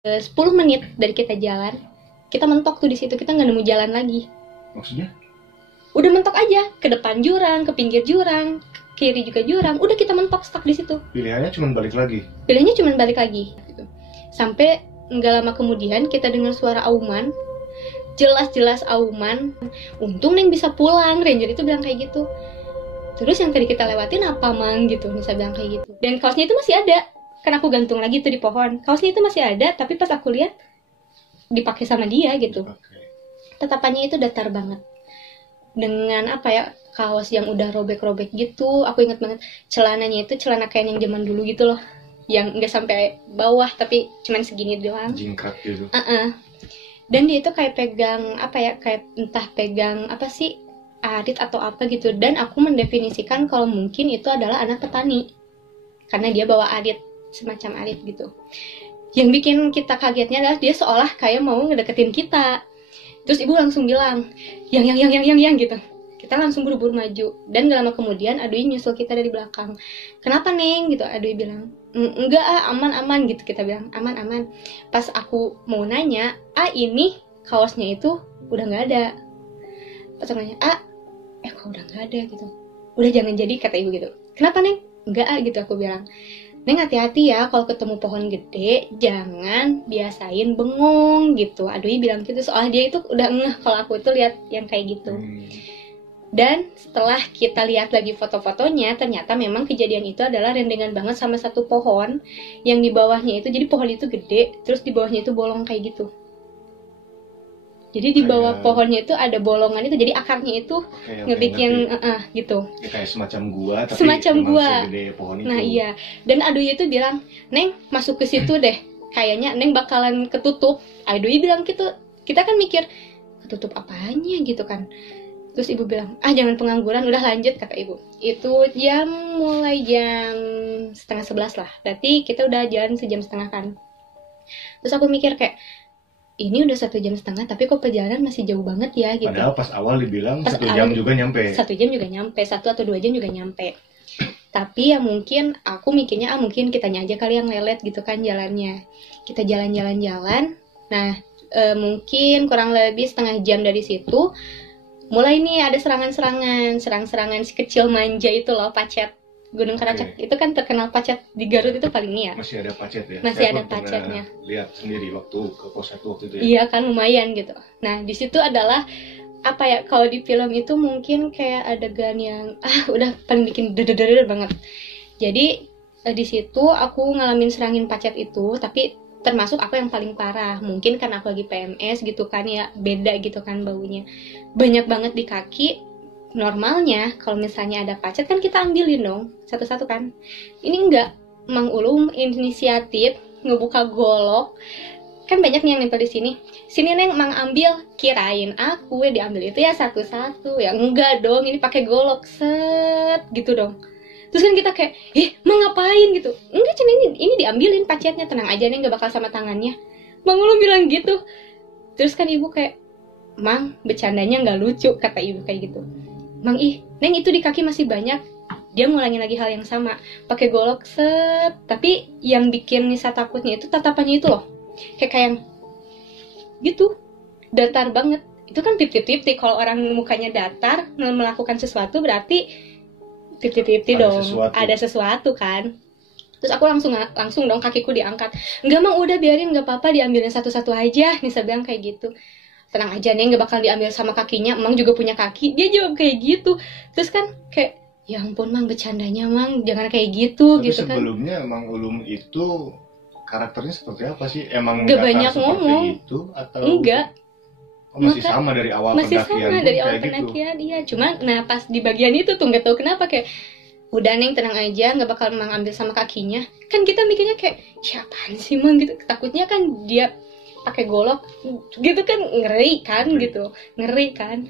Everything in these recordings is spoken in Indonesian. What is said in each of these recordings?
10 menit dari kita jalan, kita mentok tuh di situ, kita nggak nemu jalan lagi. Maksudnya? Udah mentok aja, ke depan jurang, ke pinggir jurang, ke kiri juga jurang, udah kita mentok stuck di situ. Pilihannya cuma balik lagi. Pilihannya cuma balik lagi. Gitu. Sampai nggak lama kemudian kita dengar suara auman, jelas-jelas auman. Untung Neng bisa pulang, ranger itu bilang kayak gitu. Terus yang tadi kita lewatin apa mang gitu, Nisa bilang kayak gitu. Dan kaosnya itu masih ada, kan aku gantung lagi tuh di pohon. Kaosnya itu masih ada, tapi pas aku lihat dipakai sama dia gitu. Tatapannya itu datar banget. Dengan apa ya, kaos yang udah robek-robek gitu. Aku ingat banget celananya itu celana kain yang zaman dulu gitu loh, yang nggak sampai bawah tapi cuman segini doang. Jingkrak gitu. Dan dia itu kayak pegang apa ya, kayak entah pegang apa sih, arit atau apa gitu. Dan aku mendefinisikan kalau mungkin itu adalah anak petani, karena dia bawa arit, semacam arit gitu. Yang bikin kita kagetnya adalah dia seolah kayak mau ngedeketin kita. Terus ibu langsung bilang, yang gitu. Kita langsung buru-buru maju. Dan gak lama kemudian Adui nyusul kita dari belakang. Kenapa Neng? Gitu. Adui bilang, enggak aman gitu. Kita bilang, aman. Pas aku mau nanya, ini kaosnya itu udah gak ada. Pas aku nanya, kok udah gak ada gitu. Udah jangan jadi, kata ibu gitu. Kenapa Neng? Enggak gitu aku bilang. Neng hati-hati ya kalau ketemu pohon gede, jangan biasain bengong gitu. Adui bilang gitu, soalnya dia itu udah ngeh kalau aku itu lihat yang kayak gitu. Dan setelah kita lihat lagi foto-fotonya, ternyata memang kejadian itu adalah rendengan banget sama satu pohon yang di bawahnya itu, jadi pohon itu gede, terus di bawahnya itu bolong kayak gitu. Jadi di bawah pohonnya itu ada bolongan itu, jadi akarnya itu ngebikin gitu. Ya, kayak semacam gua, tapi semacam gua. Segede pohon itu. Nah iya, dan Adui itu bilang, Neng masuk ke situ deh, kayaknya Neng bakalan ketutup. Adui bilang gitu, kita kan mikir ketutup apanya gitu kan. Terus ibu bilang, jangan pengangguran, udah lanjut, kata ibu. Itu mulai jam 10:30 lah, berarti kita udah jalan sejam setengah kan. Terus aku mikir kayak, ini udah 1,5 jam, tapi kok perjalanan masih jauh banget ya gitu. Padahal pas awal dibilang 1 jam juga nyampe. 1 jam juga nyampe, 1 atau 2 jam juga nyampe. Tapi ya mungkin aku mikirnya mungkin kitanya aja kali yang lelet gitu kan jalannya. Kita jalan. Nah mungkin kurang lebih setengah jam dari situ mulai nih ada serangan-serangan si kecil manja itu loh, pacet. Gunung Karacak itu kan terkenal pacet, di Garut itu paling nih ya. Masih ada pacet ya? Masih ada pacetnya. Lihat sendiri waktu ke pos 1 waktu itu ya? Iya kan, lumayan gitu. Nah di situ adalah apa ya, kalau di film itu mungkin kayak adegan yang udah paling bikin deder banget. Jadi di situ aku ngalamin serangin pacet itu, tapi termasuk aku yang paling parah. Mungkin karena aku lagi PMS gitu kan ya, beda gitu kan baunya. Banyak banget di kaki. Normalnya kalau misalnya ada pacet kan kita ambilin dong satu-satu kan. Ini enggak, Mang Ulum inisiatif ngebuka golok. Kan banyak nih yang nempel di sini. Sini Neng, Mang ambil. Kirain aku diambil itu ya satu-satu. Ya enggak dong, ini pakai golok set gitu dong. Terus kan kita kayak, Mang ngapain gitu? Enggak, cina ini diambilin pacetnya, tenang aja Neng, enggak bakal sama tangannya. Mang Ulum bilang gitu. Terus kan ibu kayak, Mang bercandanya enggak lucu, kata ibu kayak gitu. Mang Neng itu di kaki masih banyak. Dia ngulangin lagi hal yang sama, pakai golok set. Tapi yang bikin Nisa takutnya itu tatapannya itu loh, kayak gitu, datar banget. Itu kan tip-tip kalau orang mukanya datar melakukan sesuatu berarti tip-tip dong, ada sesuatu kan. Terus aku langsung dong kakiku diangkat. Enggak Mang, udah biarin, nggak apa-apa, diambilin satu-satu aja. Nisa bilang kayak gitu. Tenang aja Neng, gak bakal diambil sama kakinya, Mang juga punya kaki. Dia jawab kayak gitu. Terus kan kayak, ya ampun Mang, bercandanya Mang, jangan kayak gitu. Tapi gitu sebelumnya kan. Mang Ulum itu karakternya seperti apa sih? Emang gak banyak ngomong itu atau enggak? Masih sama dari awal masih pendakian? Masih sama dari awal pendakian, iya. Cuma nah pas di bagian itu tuh gak tahu kenapa kayak, udah Neng tenang aja, gak bakal Mang ambil sama kakinya. Kan kita mikirnya kayak, siapaan sih Mang gitu. Takutnya kan dia pakai golok gitu kan, ngeri kan.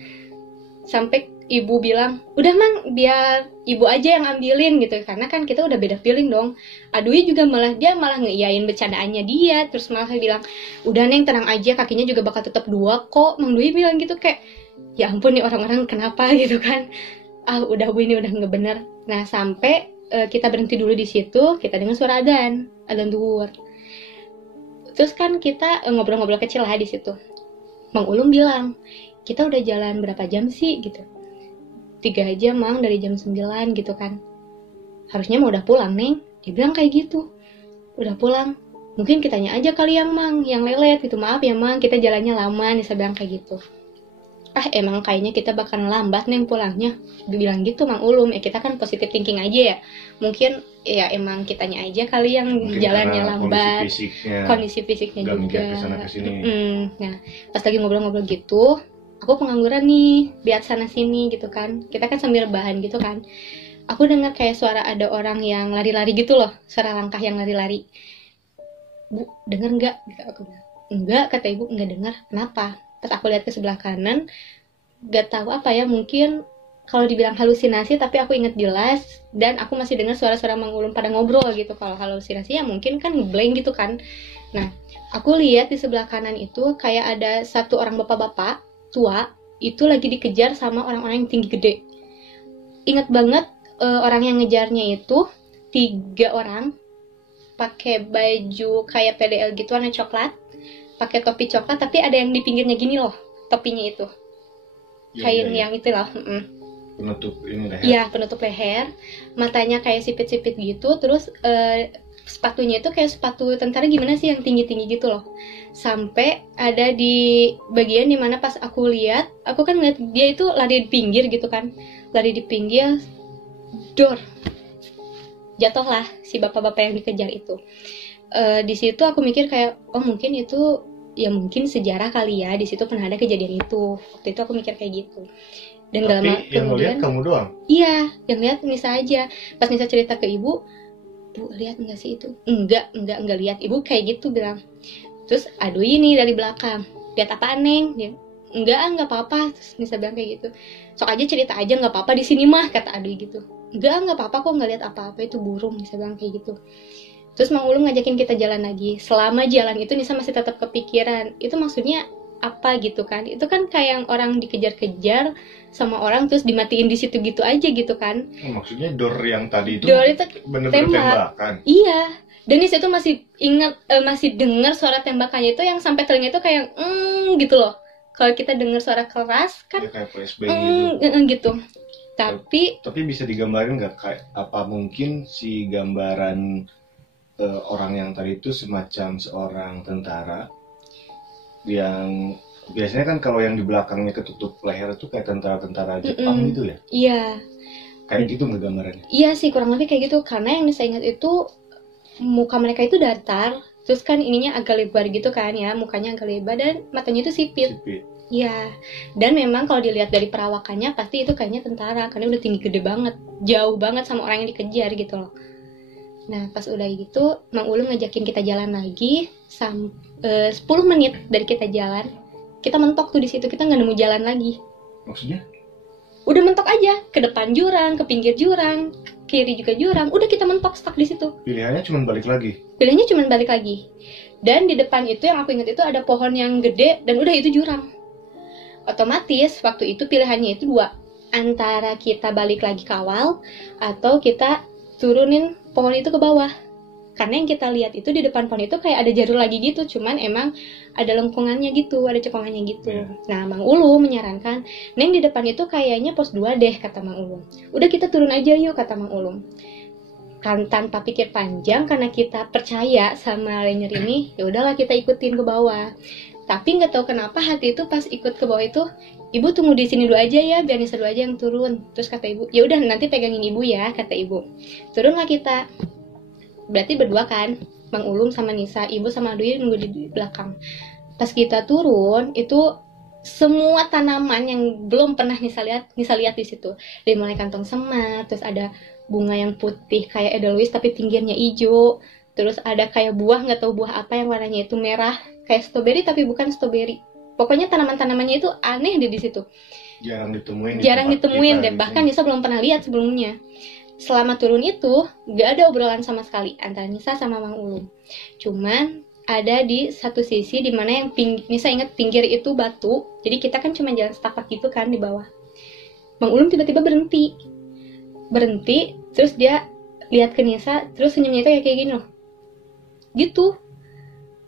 Sampai ibu bilang, udah Mang, biar ibu aja yang ambilin gitu, karena kan kita udah beda feeling dong. Adui juga malah ngeiyain bercandaannya dia, terus malah bilang, udah Neng tenang aja, kakinya juga bakal tetap 2 kok. Mang Dwi bilang gitu, kayak ya ampun nih orang-orang kenapa gitu kan. Udah Bu, ini udah nggak bener. Nah sampai kita berhenti dulu di situ, kita dengar suara adzan duhur. Terus kan kita ngobrol-ngobrol kecil lah di situ. Mang Ulum bilang, kita udah jalan berapa jam sih gitu. 3 jam Mang, dari jam 9 gitu kan. Harusnya mau udah pulang Neng. Dia bilang kayak gitu. Udah pulang. Mungkin kitanya aja kali yang Mang, yang lelet gitu. Maaf ya Mang, kita jalannya lama. Nisa bilang kayak gitu. Emang kayaknya kita bakal lambat Neng pulangnya. Bilang gitu Mang Ulum. Kita kan positive thinking aja ya. Mungkin ya emang kitanya aja kali yang Mungkin jalannya karena lambat. Kondisi fisiknya nggak juga. mikir kesana kesini. Nah, pas lagi ngobrol-ngobrol gitu, aku pengangguran nih, lihat sana sini gitu kan. Kita kan sambil rebahan gitu kan. Aku dengar kayak suara ada orang yang lari-lari gitu loh, suara langkah yang lari-lari. Bu, dengar nggak? Aku bilang, enggak, kata ibu, enggak dengar. Kenapa? Pas aku lihat ke sebelah kanan, nggak tahu apa ya, mungkin kalau dibilang halusinasi, tapi aku inget jelas, dan aku masih dengar suara-suara Mang Ulum pada ngobrol gitu. Kalau halusinasi ya mungkin kan ngeblank gitu kan. Nah, aku lihat di sebelah kanan itu kayak ada satu orang bapak-bapak tua, itu lagi dikejar sama orang-orang yang tinggi gede. Ingat banget, orang yang ngejarnya itu 3 orang, pakai baju kayak PDL gitu warna coklat, pakai topi coklat, tapi ada yang di pinggirnya gini loh, topinya itu. Kain yang itu loh. Penutup ini leher. Iya, penutup leher. Matanya kayak sipit-sipit gitu. Terus sepatunya itu kayak sepatu tentara gimana sih yang tinggi-tinggi gitu loh. Sampai ada di bagian dimana pas aku lihat, aku kan ngeliat dia itu lari di pinggir gitu kan. Lari di pinggir, dor. Jatuhlah si bapak-bapak yang dikejar itu. Di situ aku mikir kayak, oh mungkin itu, ya mungkin sejarah kali ya. Di situ pernah ada kejadian itu. Waktu itu aku mikir kayak gitu. Dan gak lama yang kemudian, lihat kamu doang? Iya, yang lihat Nisa aja. Pas Nisa cerita ke ibu, Bu, lihat nggak sih itu? Enggak lihat. Ibu kayak gitu bilang. Terus aduh ini dari belakang, lihat apaan Neng? Dia, enggak apa-apa. Terus Nisa bilang kayak gitu. Sok aja cerita aja, nggak apa-apa di sini mah, kata Aduy gitu. Enggak apa-apa kok, nggak lihat apa-apa, itu burung. Nisa bilang kayak gitu. Terus Mang Ulum ngajakin kita jalan lagi. Selama jalan itu Nisa masih tetap kepikiran. Itu maksudnya apa gitu kan? Itu kan kayak yang orang dikejar-kejar sama orang terus dimatiin di situ gitu aja gitu kan? Maksudnya door yang tadi itu bener-bener tembakan. Iya. Dan Nisa itu masih ingat, masih dengar suara tembakannya itu yang sampai telinga itu kayak gitu loh. Kalau kita dengar suara keras kan? Ya, kayak flashbang gitu. Tapi bisa digambarin nggak kayak apa mungkin si gambaran orang yang tadi itu semacam seorang tentara yang biasanya kan kalau yang di belakangnya ketutup leher itu kayak tentara-tentara Jepang gitu ya? Iya. Kayak gitu nggak gambarannya? Iya sih, kurang lebih kayak gitu. Karena yang saya ingat itu muka mereka itu datar, terus kan ininya agak lebar gitu kan ya, mukanya agak lebar dan matanya itu sipit. Iya. Dan memang kalau dilihat dari perawakannya pasti itu kayaknya tentara karena udah tinggi gede banget, jauh banget sama orang yang dikejar gitu loh. Nah pas udah gitu Mang Ulum ngajakin kita jalan lagi 10 menit dari kita jalan, kita mentok tuh di situ, kita nggak nemu jalan lagi. Maksudnya? Udah mentok aja, ke depan jurang, ke pinggir jurang, ke kiri juga jurang, udah kita mentok stuck di situ. Pilihannya cuma balik lagi. Dan di depan itu yang aku ingat itu ada pohon yang gede dan udah itu jurang. Otomatis waktu itu pilihannya itu 2, antara kita balik lagi ke awal atau kita turunin pohon itu ke bawah. Karena yang kita lihat itu di depan pohon itu kayak ada jalur lagi gitu, cuman emang ada lengkungannya gitu, ada cekongannya gitu. Nah, Mang Ulum menyarankan, Neng di depan itu kayaknya pos 2 deh, kata Mang Ulum. Udah kita turun aja yuk, kata Mang Ulum. Kan tanpa pikir panjang, karena kita percaya sama ranger ini, ya udahlah kita ikutin ke bawah. Tapi nggak tahu kenapa hati itu pas ikut ke bawah itu, Ibu tunggu di sini dulu aja ya, biar Nisa dulu aja yang turun. Terus kata ibu, ya udah nanti pegangin ibu ya, kata ibu. Turunlah kita. Berarti berdua kan, Mang Ulum sama Nisa, ibu sama Dwi nunggu di belakang. Pas kita turun, itu semua tanaman yang belum pernah Nisa lihat di situ. Dari mulai kantong semat, terus ada bunga yang putih kayak edelweiss tapi pinggirnya hijau. Terus ada kayak buah, nggak tahu buah apa yang warnanya itu merah, kayak stroberi tapi bukan stroberi. Pokoknya tanaman-tanamannya itu aneh deh di situ. Jarang ditemuin deh, bahkan Nisa belum pernah lihat sebelumnya. Selama turun itu, gak ada obrolan sama sekali antara Nisa sama Mang Ulum. Cuman ada di satu sisi dimana yang Nisa ingat pinggir itu batu, jadi kita kan cuma jalan setapak gitu kan di bawah. Mang Ulum tiba-tiba berhenti, terus dia lihat ke Nisa, terus senyumnya itu kayak gini loh, gitu.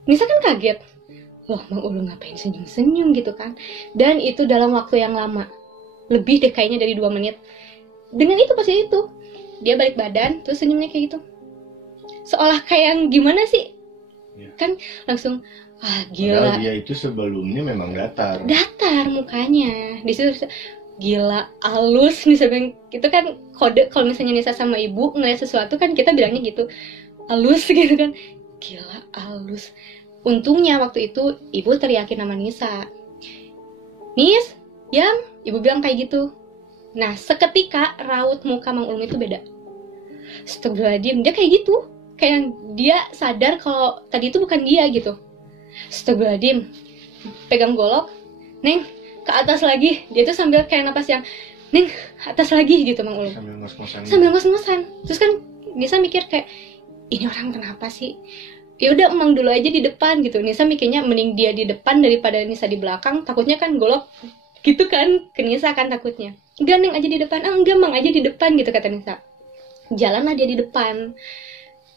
Nisa kan kaget, loh Mang Ulum ngapain senyum-senyum gitu kan. Dan itu dalam waktu yang lama, lebih deh kayaknya dari 2 menit. Dengan itu posisi itu dia balik badan terus senyumnya kayak gitu, seolah kayak yang gimana sih ya. Kan langsung gila. Padahal dia itu sebelumnya memang datar mukanya. Di situ gila, halus misalnya. Itu kan kode kalau misalnya Nisa sama ibu ngeliat sesuatu kan kita bilangnya gitu, halus gitu kan. Gila, halus. Untungnya waktu itu ibu teriakin nama Nisa, Nis, Yam, ibu bilang kayak gitu. Nah seketika raut muka Mang Ulum itu beda. Astagfirullahaladzim, dia kayak gitu, kayak yang dia sadar kalau tadi itu bukan dia gitu. Astagfirullahaladzim, pegang golok, Neng ke atas lagi. Dia tuh sambil kayak napas yang Neng atas lagi gitu Mang Ulum, sambil ngos-ngosan. Terus kan Nisa mikir kayak ini orang kenapa sih, ya udah emang dulu aja di depan gitu. Nisa mikirnya mending dia di depan daripada Nisa di belakang, takutnya kan golok gitu kan ke Nisa kan takutnya. Enggak Neng aja di depan, enggak Mang aja di depan gitu kata Nisa. Jalanlah dia di depan.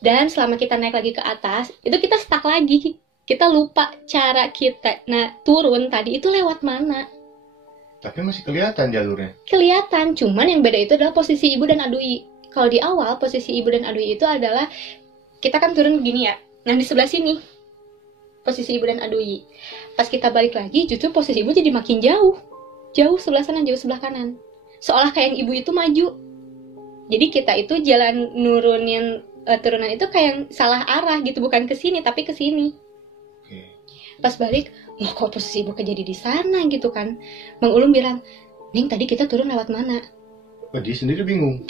Dan selama kita naik lagi ke atas itu kita stuck lagi, kita lupa cara kita turun tadi itu lewat mana. Tapi masih kelihatan jalurnya. Kelihatan, cuman yang beda itu adalah posisi ibu dan Adui. Kalau di awal posisi ibu dan Adui itu adalah kita kan turun begini ya. Nah di sebelah sini posisi ibu dan Adui. Pas kita balik lagi justru posisi ibu jadi makin jauh. Jauh sebelah sana, jauh sebelah kanan. Seolah kayak yang ibu itu maju. Jadi kita itu jalan nurunin turunan itu kayak yang salah arah gitu, bukan ke sini tapi ke sini. Pas balik, loh kok posisi ibu kejadi di sana gitu kan. Mang Ulum bilang, Neng tadi kita turun lewat mana? Oh, dia sendiri bingung.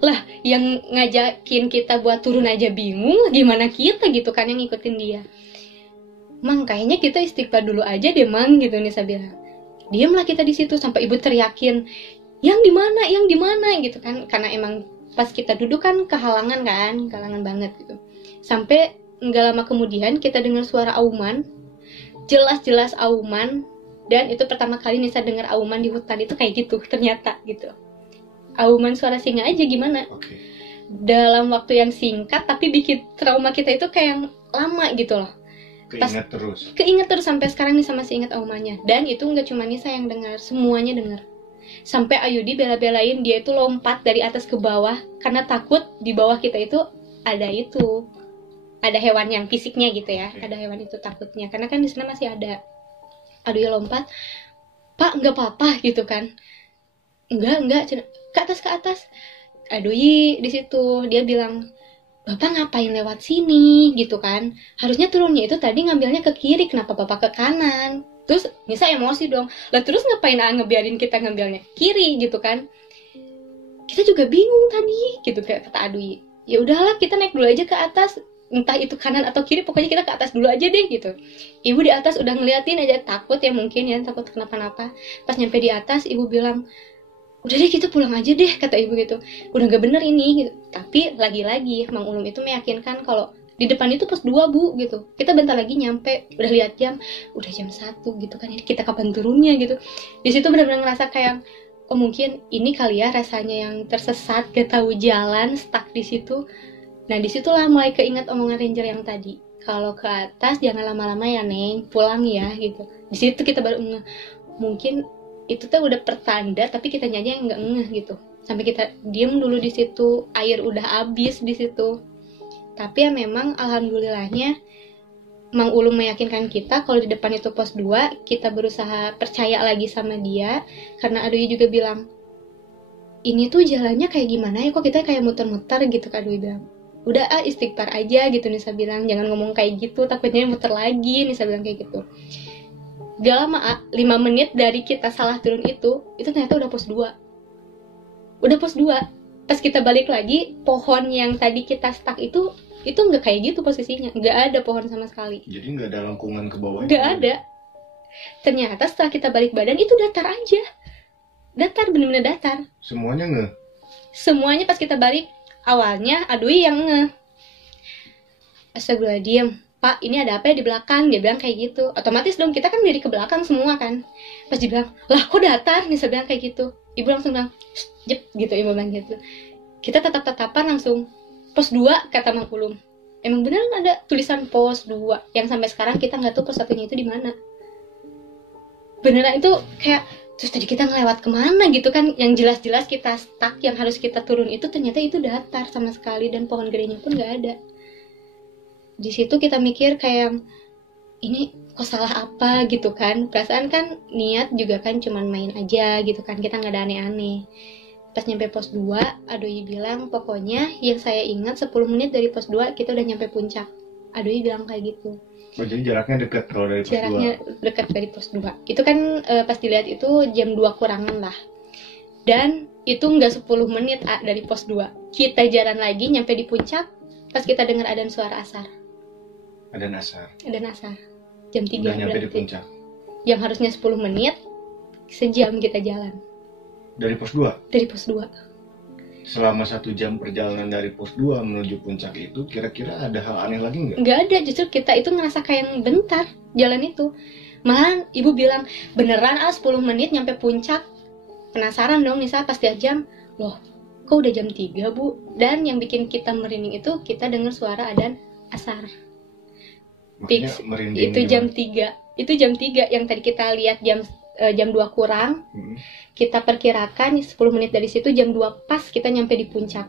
Lah yang ngajakin kita buat turun aja bingung, gimana kita gitu kan yang ngikutin dia. Mang kayaknya kita istighfar dulu aja deh Mang gitu Nisa bilang. Diamlah kita di situ sampai ibu teriakin, yang di mana gitu kan. Karena emang pas kita duduk kan kehalangan banget gitu. Sampai nggak lama kemudian kita dengar suara auman, jelas-jelas auman. Dan itu pertama kali Nisa dengar auman di hutan itu kayak gitu ternyata gitu. Auman suara singa aja gimana. Dalam waktu yang singkat tapi bikin trauma kita itu kayak yang lama gitu loh. Keinget terus sampai sekarang Nisa masih ingat aumannya. Dan itu nggak cuma Nisa yang dengar, semuanya dengar. Sampai Ayudi bela-belain dia itu lompat dari atas ke bawah karena takut di bawah kita itu ada hewan yang fisiknya gitu ya. Ada hewan itu takutnya karena kan di sana masih ada. Aduh ya lompat, Pak nggak apa-apa gitu kan. Enggak, ke atas. Aduh di situ dia bilang, Bapak ngapain lewat sini gitu kan. Harusnya turunnya itu tadi ngambilnya ke kiri, kenapa Bapak ke kanan. Terus Nisa emosi dong, lah terus ngapain ngebiarin kita ngambilnya kiri gitu kan. Kita juga bingung tadi gitu kayak kata Adui. Ya udahlah kita naik dulu aja ke atas, entah itu kanan atau kiri, pokoknya kita ke atas dulu aja deh gitu. Ibu di atas udah ngeliatin aja, takut ya mungkin ya, takut kenapa-napa. Pas nyampe di atas ibu bilang, udah deh kita pulang aja deh kata ibu gitu. Udah gak bener ini gitu. Tapi lagi-lagi Mang Ulum itu meyakinkan kalau di depan itu pos 2 bu gitu. Kita bentar lagi nyampe, udah lihat jam, udah jam 1 gitu kan. Kita kapan turunnya gitu. Di situ benar-benar ngerasa kayak, oh mungkin ini kali ya rasanya yang tersesat, gak tahu jalan, stuck di situ. Nah disitulah mulai keinget omongan Ranger yang tadi. Kalau ke atas jangan lama-lama ya Neng, pulang ya gitu. Di situ kita baru ngeh, mungkin itu tuh udah pertanda, tapi kita aja yang nggak ngeh gitu. Sampai kita diem dulu di situ, air udah habis di situ. Tapi ya memang alhamdulillahnya Mang Ulum meyakinkan kita kalau di depan itu pos 2, kita berusaha percaya lagi sama dia. Karena Adui juga bilang, ini tuh jalannya kayak gimana ya, kok kita kayak muter-muter gitu. Kak Adui bilang, udah istighfar aja gitu. Nisa bilang jangan ngomong kayak gitu, takutnya muter lagi. Nisa bilang kayak gitu. Gak lama 5 menit dari kita salah turun itu ternyata udah pos 2. Pas kita balik lagi, pohon yang tadi kita stuck itu nggak kayak gitu posisinya, nggak ada pohon sama sekali. Jadi nggak ada lengkungan ke bawah. Nggak ada. Ternyata setelah kita balik badan itu datar aja, bener-bener datar. Semuanya pas kita balik. Awalnya Adui yang astagfirullahaladzim, Pak ini ada apa ya di belakang, dia bilang kayak gitu. Otomatis dong kita kan diri ke belakang semua kan. Pas dia bilang, lah kok datar, Nisa bilang kayak gitu. Ibu langsung bilang, jep gitu, ibu bilang gitu. Kita tetap-tetapan langsung pos 2 kata Mang Ulum. emang beneran ada tulisan pos 2 yang sampai sekarang kita nggak tahu pos satunya itu di mana. Beneran itu kayak, terus tadi kita ngelewat kemana gitu kan, yang jelas-jelas kita stuck, yang harus kita turun itu ternyata itu datar sama sekali dan pohon gedenya pun nggak ada. Di situ kita mikir kayak, ini kok salah apa gitu kan, perasaan kan niat juga kan cuman main aja gitu kan, kita nggak ada aneh-aneh. Pas nyampe pos 2, Adoy bilang pokoknya yang saya ingat 10 menit dari pos 2 kita udah nyampe puncak. Adoy bilang kayak gitu. Oh, jadi jaraknya dekat kalau dari pos 2. Jaraknya dekat dari pos 2. Itu kan pas dilihat itu jam 2 kurangan lah. Dan itu nggak 10 menit dari pos 2. Kita jalan lagi nyampe di puncak pas kita dengar adzan suara asar. Adzan asar. Adzan asar. Jam 3 Udah nyampe berarti. di puncak. Yang harusnya 10 menit, sejam kita jalan. Dari pos 2? Dari pos 2. Selama 1 jam perjalanan dari pos 2 menuju puncak itu, kira-kira ada hal aneh lagi nggak? Nggak ada, justru kita itu ngerasa kayak yang bentar jalan itu. Malahan ibu bilang, beneran 10 menit nyampe puncak. Penasaran dong Nisa pas dia jam, loh kok udah jam 3 bu? Dan yang bikin kita merinding itu kita dengar suara adzan asar. Maksudnya Fix, merinding itu jam gimana? 3. Itu jam 3 yang tadi kita lihat jam 2 kurang. Kita perkirakan 10 menit dari situ jam 2 pas kita nyampe di puncak.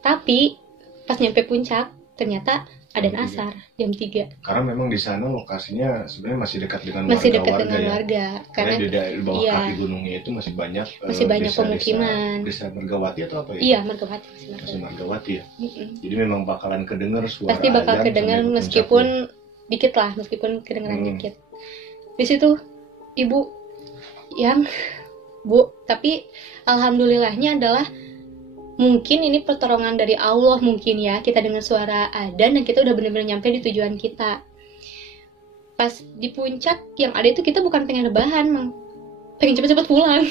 Tapi pas nyampe puncak ternyata adzan asar jam 3. Karena memang di sana lokasinya sebenarnya masih dekat dengan Masih warga, dekat dengan warga. Karena di bawah iya, kaki gunungnya itu masih banyak pemukiman. Desa Margawati atau apa ya? Iya, Margawati. Masih Margawati ya. Mm-mm. Jadi memang bakalan kedengar suara Pasti bakal azan kedengar sampai ke meskipun puncaknya. dikit lah, meskipun kedengeran dikit. Di situ ibu yang tapi alhamdulillahnya adalah mungkin ini pertolongan dari Allah mungkin ya, kita dengar suara adzan dan kita udah benar-benar nyampe di tujuan kita. Pas di puncak yang ada itu kita bukan pengen rebahan, pengen cepet-cepet pulang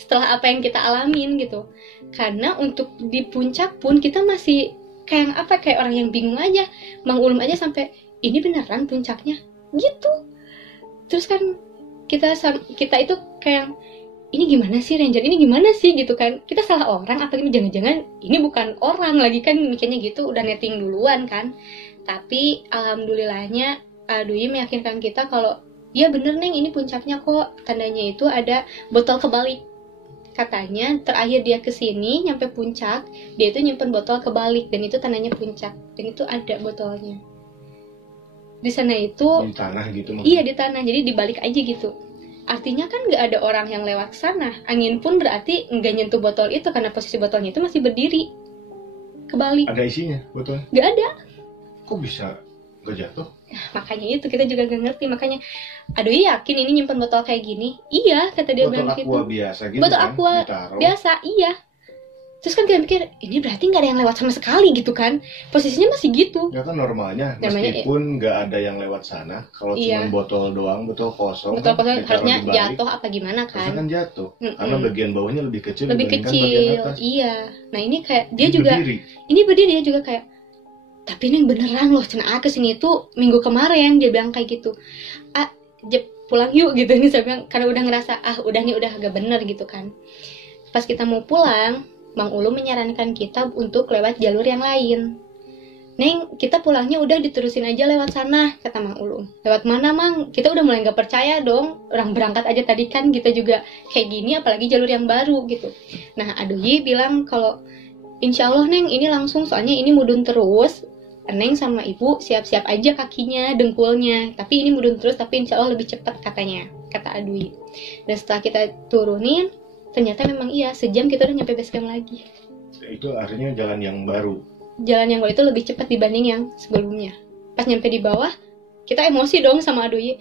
setelah apa yang kita alamin gitu. Karena untuk di puncak pun kita masih kayak orang yang bingung aja. Mang Ulum aja sampai, ini beneran puncaknya gitu. Terus kan kita itu kayak, ini gimana sih Ranger, ini gimana sih gitu kan, kita salah orang apa ini, jangan-jangan ini bukan orang lagi kan, mikirnya gitu, udah netting duluan kan. Tapi alhamdulillahnya Adoy meyakinkan kita kalau ya bener Neng, ini puncaknya kok, tandanya itu ada botol kebalik. Katanya terakhir dia kesini nyampe puncak, dia itu nyimpen botol kebalik dan itu tandanya puncak, dan itu ada botolnya di sana itu. Di tanah gitu maksudnya? Iya, di tanah, jadi dibalik aja gitu. Artinya kan nggak ada orang yang lewat sana. Angin pun berarti nggak nyentuh botol itu karena posisi botolnya itu masih berdiri kebalik. Ada isinya botol? Nggak ada. Kok bisa nggak jatuh? Nah, makanya itu kita juga nggak ngerti. Makanya, aduh yakin ini nyimpen botol kayak gini? Iya, kata dia bilang gitu. Botol aqua biasa gitu botol kan? aqua Ditaruh. biasa, iya. Terus kan kita pikir, ini berarti nggak ada yang lewat sama sekali gitu kan? Posisinya masih gitu. Ya kan normalnya Namanya, meskipun nggak ada yang lewat sana, kalau Iya. cuma botol doang, botol kosong, Botol kosong ditaruh harusnya di balik, jatuh apa gimana harusnya kan? kan jatuh. Mm-mm. Karena bagian bawahnya lebih kecil Lebih dibandingkan kecil, bagian atas. iya. Nah ini kayak dia Ini juga, berdiri. ini berdiri dia juga kayak, tapi Neng beneran loh, cenah kesini tuh minggu kemarin, dia bilang kayak gitu. Pulang yuk gitu nih, saya bilang, karena udah ngerasa udah nih udah agak bener gitu kan. Pas kita mau pulang, Mang Ulum menyarankan kita untuk lewat jalur yang lain. Neng, kita pulangnya udah diterusin aja lewat sana, kata Mang Ulum. Lewat mana Mang? Kita udah mulai gak percaya dong, orang berangkat aja tadi kan kita juga kayak gini, apalagi jalur yang baru gitu. Nah Adoy bilang kalau insya Allah Neng ini langsung, soalnya ini mudun terus. Neng sama ibu siap-siap aja kakinya, dengkulnya. Tapi ini mudun terus, tapi insya Allah lebih cepat katanya, kata Adoy. Dan setelah kita turunin, ternyata memang iya, sejam kita udah nyampe base camp lagi. Itu artinya jalan yang baru. Jalan yang baru itu lebih cepat dibanding yang sebelumnya. Pas nyampe di bawah, kita emosi dong sama Adoy.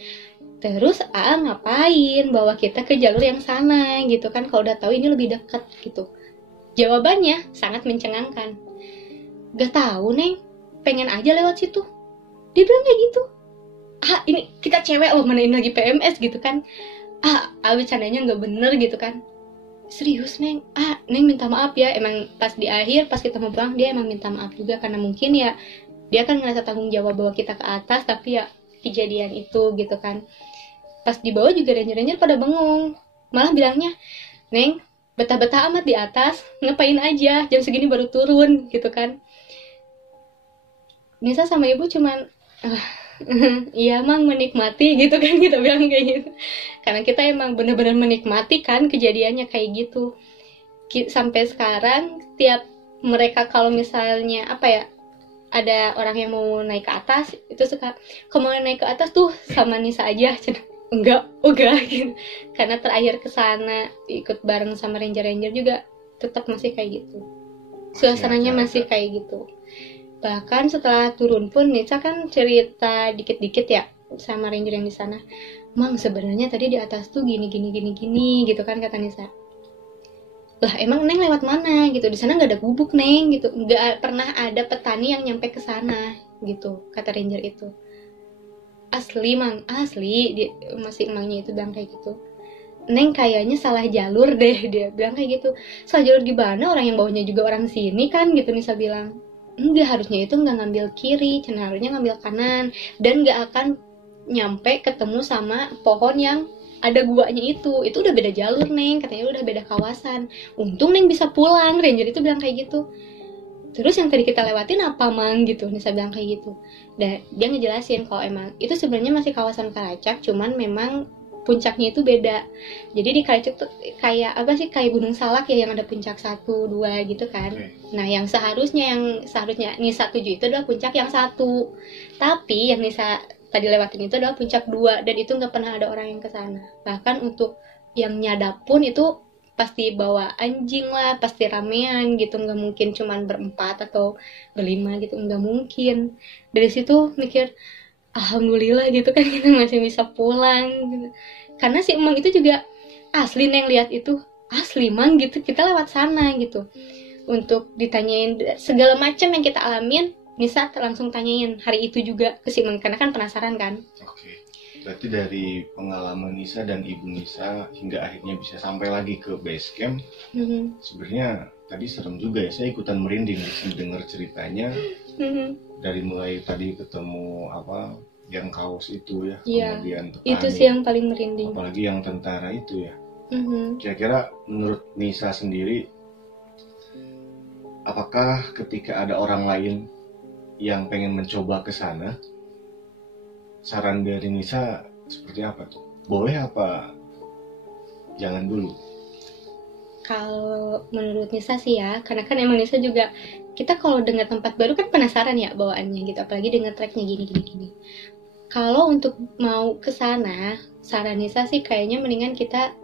Terus ngapain bawa kita ke jalur yang sana gitu kan, kalau udah tahu ini lebih dekat gitu. Jawabannya sangat mencengangkan. Gak tahu Neng, pengen aja lewat situ. Dia bilang kayak gitu. Ini kita cewek loh, mana ini lagi PMS gitu kan. Bercandanya nggak bener gitu kan. Serius Neng, Neng minta maaf ya. Emang pas di akhir, pas kita mau pulang, dia emang minta maaf juga. Karena mungkin ya, dia kan ngerasa tanggung jawab bawa kita ke atas. Tapi ya, kejadian itu gitu kan. Pas di bawah juga ranger-ranger pada bengong. Malah bilangnya, Neng, betah-betah amat di atas. Ngapain aja, jam segini baru turun gitu kan. Nisa sama ibu cuman iya mang menikmati gitu kan, kita bilang kayak gitu karena kita emang bener-bener menikmati kan kejadiannya kayak gitu. Sampai sekarang tiap mereka kalau misalnya apa ya, ada orang yang mau naik ke atas itu suka, kamu mau naik ke atas tuh sama Nisa aja. Enggak gitu. Karena terakhir ke sana ikut bareng sama ranger-ranger juga tetap masih kayak gitu, suasananya masih kayak gitu. Bahkan setelah turun pun Nisa kan cerita dikit-dikit ya sama ranger yang di sana, mang sebenarnya tadi di atas tuh gini gitu kan, kata Nisa. Lah emang Neng lewat mana gitu, di sana nggak ada gubuk Neng gitu, nggak pernah ada petani yang nyampe ke sana gitu, kata ranger itu. Asli mang, asli, masih emangnya itu bilang kayak gitu. Neng kayaknya salah jalur deh, dia bilang kayak gitu. Salah jalur gimana, orang yang bawanya juga orang sini kan gitu. Nisa bilang enggak, harusnya itu nggak ngambil kiri, harusnya ngambil kanan, dan nggak akan nyampe ketemu sama pohon yang ada guanya itu udah beda jalur Neng, katanya udah beda kawasan. Untung Neng bisa pulang, ranger itu bilang kayak gitu. Terus yang tadi kita lewatin apa mang gitu, Nisa bilang kayak gitu. Dan dia ngejelasin kalau emang itu sebenarnya masih kawasan Karacak, cuman memang puncaknya itu beda. Jadi di Karacak tuh kayak apa sih, kayak Gunung Salak ya, yang ada puncak 1, 2 gitu kan. Nah yang seharusnya Nisa tuju itu adalah puncak yang 1, tapi yang Nisa tadi lewatin itu adalah puncak 2, dan itu nggak pernah ada orang yang ke sana. Bahkan untuk yang nyadap pun itu pasti bawa anjing lah, pasti ramean gitu, nggak mungkin cuman berempat atau berlima gitu, nggak mungkin. Dari situ mikir alhamdulillah gitu kan, kita masih bisa pulang gitu. Karena si emang itu juga asli Neng lihat itu, asli mang gitu, kita lewat sana gitu. Untuk ditanyain segala macam yang kita alamin, Nisa langsung tanyain hari itu juga ke si Mang, karena kan penasaran kan. Oke. Berarti dari pengalaman Nisa dan Ibu Nisa hingga akhirnya bisa sampai lagi ke base camp, sebenarnya tadi serem juga ya, saya ikutan merinding di dengar ceritanya. Dari mulai tadi ketemu apa yang kaos itu ya, kemudian petani, itu sih yang paling merinding. Apalagi yang tentara itu ya. Kira-kira menurut Nisa sendiri, apakah ketika ada orang lain yang pengen mencoba ke sana, saran dari Nisa seperti apa tuh? Boleh apa jangan dulu? Kalau menurut Nisa sih ya, karena kan emang Nisa juga, kita kalau dengar tempat baru kan penasaran ya bawaannya gitu, apalagi dengar treknya gini. Kalau untuk mau ke sana, saran Nisa sih kayaknya mendingan kita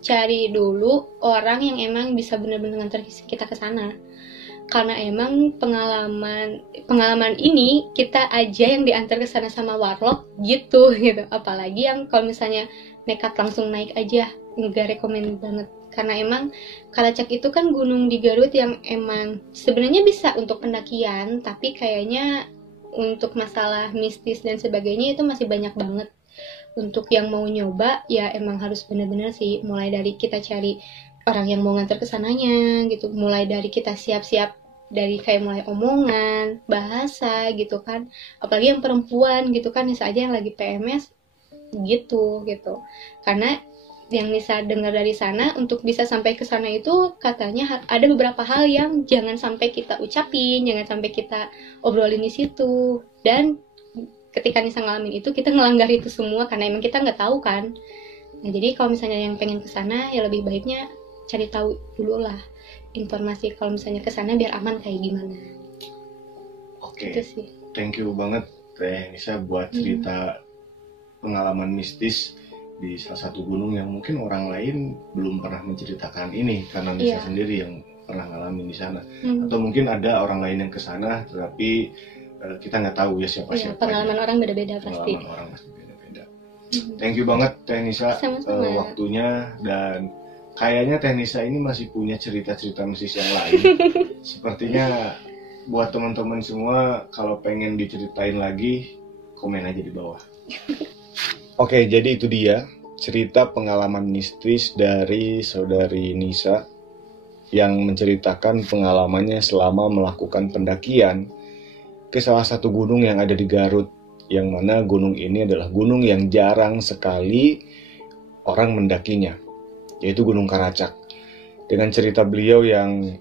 cari dulu orang yang emang bisa benar-benar nganter kita ke sana. Karena emang pengalaman ini kita aja yang diantar ke sana sama warlock gitu. Apalagi yang kalau misalnya nekat langsung naik aja, nggak rekomen banget. Karena emang Karacak itu kan gunung di Garut yang emang sebenarnya bisa untuk pendakian, tapi kayaknya untuk masalah mistis dan sebagainya itu masih banyak banget. Untuk yang mau nyoba ya emang harus benar-benar sih, mulai dari kita cari orang yang mau nganter ke sananya gitu, mulai dari kita siap-siap dari kayak mulai omongan, bahasa gitu kan. Apalagi yang perempuan gitu kan, Nisa aja yang lagi PMS gitu. Karena yang Nisa dengar dari sana, untuk bisa sampai ke sana itu katanya ada beberapa hal yang jangan sampai kita ucapin, jangan sampai kita obrolin di situ. Dan ketika Nisa ngalamin itu, kita ngelanggar itu semua karena emang kita nggak tahu kan. Nah, jadi kalau misalnya yang pengen ke sana ya lebih baiknya cari tahu dulu lah informasi kalau misalnya ke sana biar aman kayak gimana. Oke. Thank you banget Teh Nisa buat cerita pengalaman mistis di salah satu gunung yang mungkin orang lain belum pernah menceritakan ini, karena Nisa sendiri yang pernah ngalamin di sana. Atau mungkin ada orang lain yang ke sana tetapi kita nggak tahu ya siapa-siapa. Pengalaman orang beda-beda pasti. Pengalaman orang pasti beda-beda. Thank you banget Teh Nisa waktunya, dan kayaknya Teh Nisa ini masih punya cerita-cerita mistis yang lain. Sepertinya buat teman-teman semua, kalau pengen diceritain lagi, komen aja di bawah. Oke, jadi itu dia cerita pengalaman mistis dari saudari Nisa yang menceritakan pengalamannya selama melakukan pendakian ke salah satu gunung yang ada di Garut, yang mana gunung ini adalah gunung yang jarang sekali orang mendakinya, yaitu Gunung Karacak. Dengan cerita beliau yang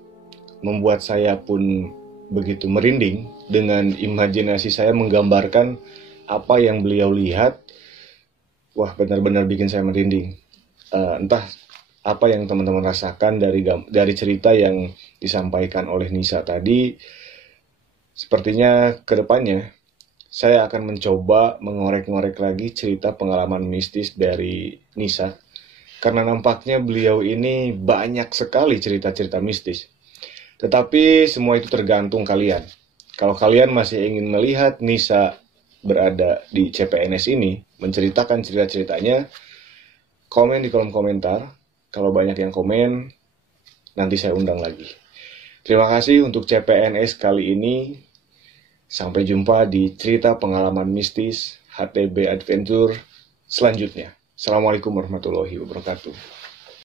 membuat saya pun begitu merinding dengan imajinasi saya menggambarkan apa yang beliau lihat. Wah, benar-benar bikin saya merinding. Entah apa yang teman-teman rasakan dari cerita yang disampaikan oleh Nisa tadi. Sepertinya kedepannya saya akan mencoba mengorek-ngorek lagi cerita pengalaman mistis dari Nisa. Karena nampaknya beliau ini banyak sekali cerita-cerita mistis. Tetapi semua itu tergantung kalian. Kalau kalian masih ingin melihat Nisa berada di CPNS ini, menceritakan cerita-ceritanya, komen di kolom komentar. Kalau banyak yang komen, nanti saya undang lagi. Terima kasih untuk CPNS kali ini. Sampai jumpa di cerita pengalaman mistis HTB Adventure selanjutnya. Assalamualaikum warahmatullahi wabarakatuh.